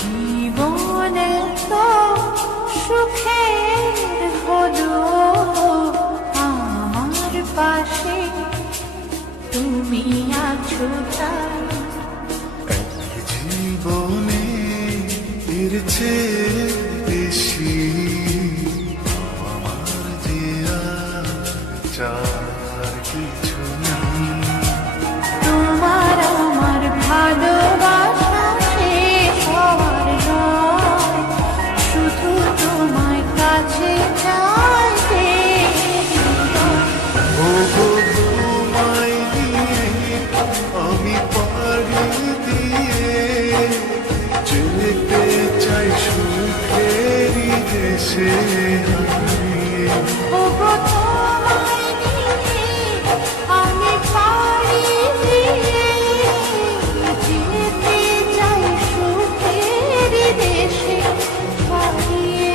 জীবনে তো সুখের হলো আমার পাশে তুমি আছো তাই। জীবনে এর চেয়ে বেশি আমার যে আর চার কিছু নেই। তোমার আমার ভালোবাসা শেষ হওয়ার নয়, শুধু তোমায় কাছে চাইতে ওগো তোমায় নিয়ে আমি পাড়ি দিয়ে যেতে চাই সুখেরই দেশে হারিয়ে। ওগো তোমায় নিয়ে আমি পাড়ি দিয়ে যেতে চাই সুখের দেশে হারিয়ে।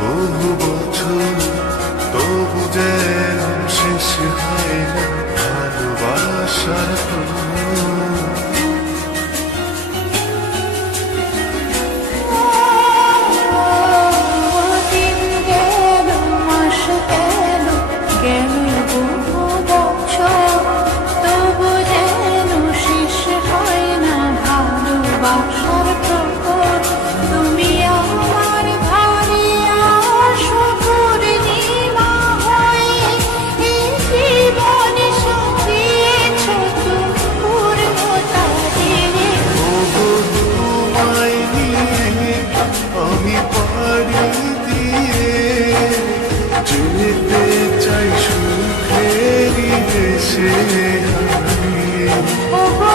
বহু বছর তবু যেন শেষ হয় না ভালোবাসার দিন গেল, মাস গেল, গেল বহু বছর, তবু যেন শেষ হয় না ভালোবাসার প্রহর। তুমি আমার ঘরে আসো পূর্ণিমা হয়ে, এই জীবন সাজিয়েছ তুমি পূর্ণতা দিয়ে। ওগো তোমায় নিয়ে আমি পাড়ি দিয়ে যেতে চাই সুখেরই দেশে হারিয়ে। ওগো